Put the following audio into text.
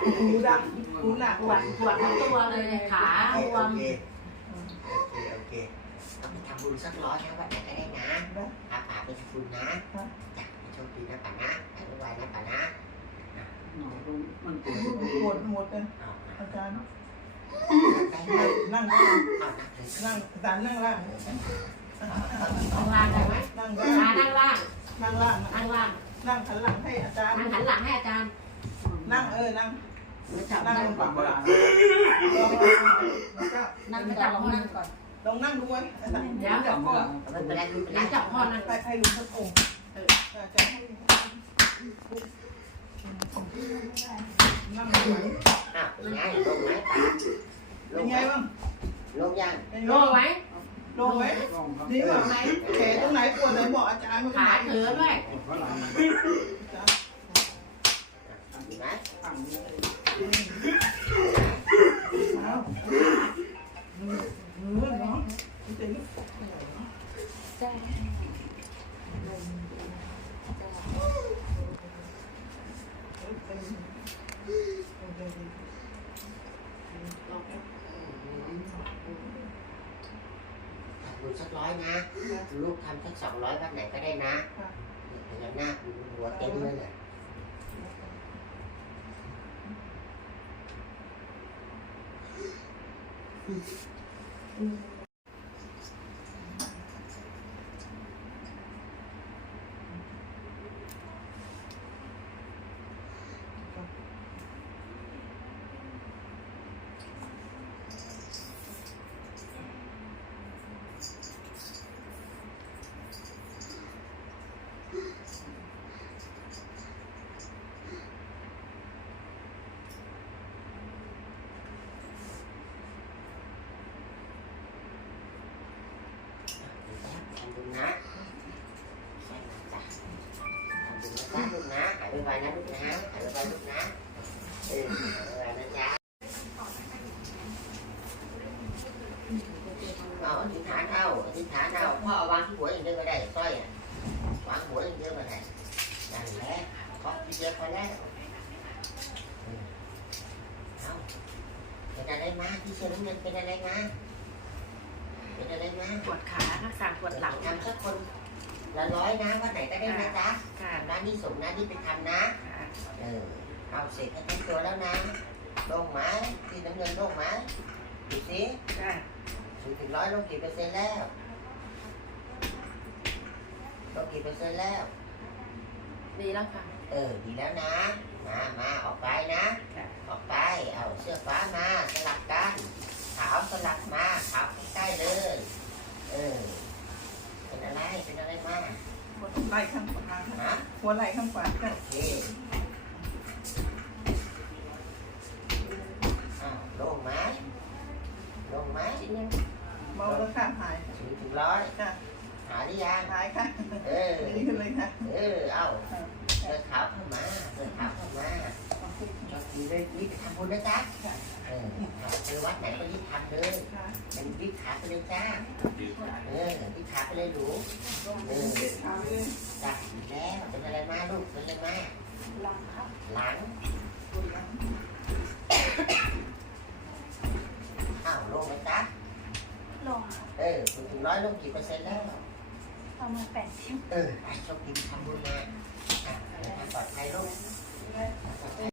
หูดังหูหนักปวดปวดทั้งตัวเลยขาบวโอมเคโอเคโอเคเอาไปทำบุญสักร้อยนะวันไหนก็ได้นะพาป๋าไปทำบุญนะจ้ะโชคดีนะป๋านะไปไวๆนะป๋านะมันปวดปวดหมดเลยเอาอาจารย์ไปนั่งเอานั่งนั่งเลยนั่งอาจารย์นั่งล่างข้างล่างได้ไหมนั่งขาล่างนั่งล่างนั่งล่างนั่งล่างนั่งหันหลังให้อาจารย์นั่งหันหลังให้อาจารย์นั่งเออนั่ง ไม่จับนั่งนั่งลงปากโบราณแล้วก็นั่งไม่จับห้องนั่งก่อนลองนั่งดูไว้อาจารย์เดี๋ยวจับก่อนไม่เป็นไรไม่เป็นไรนั่งจับห้องนั่งให้ให้ลุงสักองค์เอออาจารย์ให้นั่งดูไว้อ้าวเป็นไงลงไหมป๋าลเป็นงไงบ้างลงยังเป็นโลไงงไหมลงไหมลองครับดีกว่าไหมแขนตรงไหนปวดไหนบอกอาจารย์มาขาเถือด้วยปวดฝรั่งเห็นไหม ตั้งนี้เอาเออเนาะจะลุกเทำบุญสักร้อยนะ ลูกทำสักสองร้อยวันไหนก็ได้นะพญานาคหัวเต็มเลยเนี่ย ทำบุญนะใช่จ้ะทำบุญนะจ๊ะลูกนะหายไปๆนะลูกนะหายไปๆลูกนะเออหายไปๆนะจ๊ะเอาอธิษฐานเอาอธิษฐานเอาพ่อวางที่หัวอย่างเดียวก็ได้สร้อยอะวางหัวอย่างเดียวก็ได้นั่นแหละขอที่เดียวพอแล้วเออเอาเป็นอะไรมาที่เชื่อน้ำเงินเป็นอะไรมา เป็นอะไรมาปวดขารักษาปวดหลังทำสักคนละร้อยนะวันไหนก็ได้นะจ๊ะค่ะร้านนี้ส่งนะที่ไปทำนะเออเอาเสร็จให้ทั้งตัวแล้วนะโล่งไหมที่น้ำเงินโล่งไหมดูสิค่ะศูนย์ถึงร้อยลงกี่เปอร์เซ็นต์แล้วลงกี่เปอร์เซ็นต์แล้ว ดีแล้วค่ะ เออ ดีแล้วนะ มา มา ออกไปนะ ออกไป เอาเสื้อฟ้ามาสลับกัน ขาวสลับมาขาวใกล้ๆเลย เออ เป็นอะไร เป็นอะไรมา หัว ไหล่ข้างขวาฮะหัวไหล่ข้างขวาโอเคอ้าวลงไหมลงไหมชิ้นยังเบาแล้วค่ะหายถึงถึงร้อยค่ะหาหรือยังหายค่ะเออ ดีขึ้นเลยค่ะเออ เอาเสื้อขาวเข้ามาเสื้อขาวเข้ามาชอบดีเลยรีบไปทำบุญนะจ๊ะเออเจอวัดไหนก็รีบทำเลยค่ะ เป็นรีบขาไปเลยจ้า เออ ขาไปเลยหนูเออขาเลยจ้ะอีกแล้วเป็นอะไรมาลูกเป็นอะไรมาหลังค่ะหลังปวดหลังอ้าวลงไหมจ๊ะลงเออถึงถึงร้อยลงกี่เปอร์เซ็นต์แล้วประมาณแปดสิบเออไปโชคดีทำบุญนะอะเดินทางปลอดภัยลูก